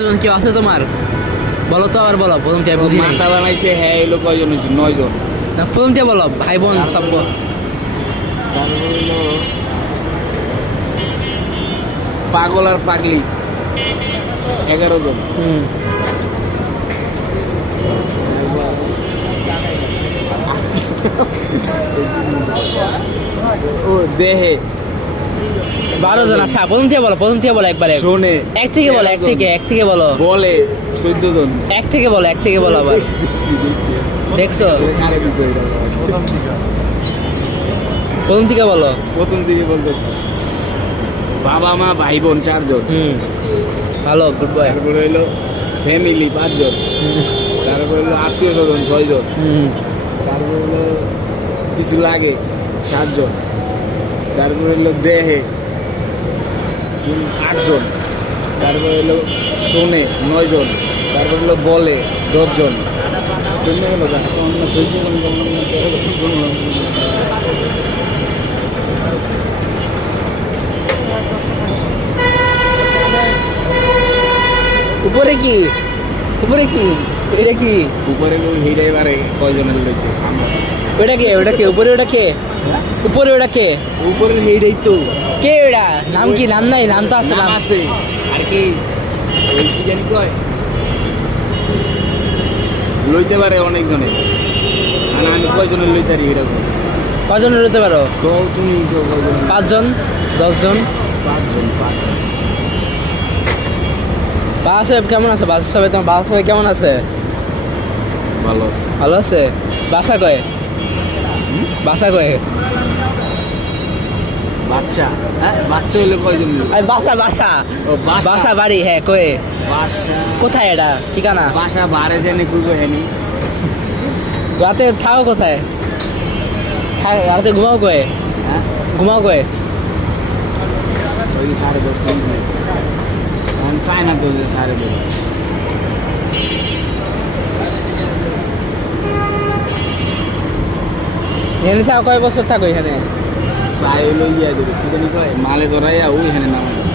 জন কেউ আছে তোমার? বলো তো আবার বলো প্রথম থেকে বুঝি মাথা বানাইছে হ্যাঁ এলো কয়জন হয়েছে? নয় জন না প্রথম থেকে বলো ভাই বোন সব পাগল আর পাগলি এগারো জন। হুম। ও দেহে। বারো জন আচ্ছা প্রথম থেকে বলো প্রথম থেকে বলো একবারে। শোনে এক থেকে বলো এক থেকে এক থেকে বলো। বলে চোদ্দ জন। এক থেকে বলো এক থেকে বলো আবার। দেখছ। প্রথম থেকে বলো। প্রথম দিকে বলতেছে। বাবা মা ভাই বোন চারজন। হুম। ভালো গুড বয় তারপরে হইল ফ্যামিলি পাঁচজন। তারপরে হলো আত্মীয় স্বজন ছয়জন। হুম। তারপরে হলো কিছু লাগে সাতজন। তারপরে হলো দেহে আটজন। তারপরে হলো শোনে নয়জন। তারপরে হলো বলে দশজন। উপরে কি? উপরে কি? এটা কি? উপরে হিরাই বারে কয়জনের লোক? ওটা কে? ওটা কে? উপরে ওটা কে? উপরে ওটা কে? উপরে হিরাই তো। কে ওটা নাম কি? নাম নাই? নাম তো আছে নাম। আছে। আর কি? ওই কি জানি কয়? লইতে পারে অনেক জনে আর আমি কয়জনের লইতে পারি এটা। কজন হতে পারো? তো তুমি তো কয়জন পাঁচজন? দশজন? পাঁচজন পাঁচজন। বাবা সাহেব কেমন আছে? বাসা সাহেব তোমার বাবা সাহেব কেমন আছে? ভালো আছে। ভালো আছে? বাসা কয়ে? বাসা কয়ে? বাচ্চা হ্যাঁ বাচ্চা হইলে কয়জন? আরে বাসা বাসা। বাসা। বাড়ি হ্যাঁ কয়ে। বাসা। কোথায় এটা? ঠিকানা? বাসা বারে জানে কুইবো হেনি। রাতে থাকো কোথায়? রাতে ঘুমাও কয়ে। হ্যাঁ। ঘুমাও কয়ে। ওই সাড়ে দশ তো সাড়ে দশ এখানে থাকো কয় বছর থাকো এখানে চাই হইল ইয়া দেবে মালে ধরাইয়া ওই এখানে নামে দেবে।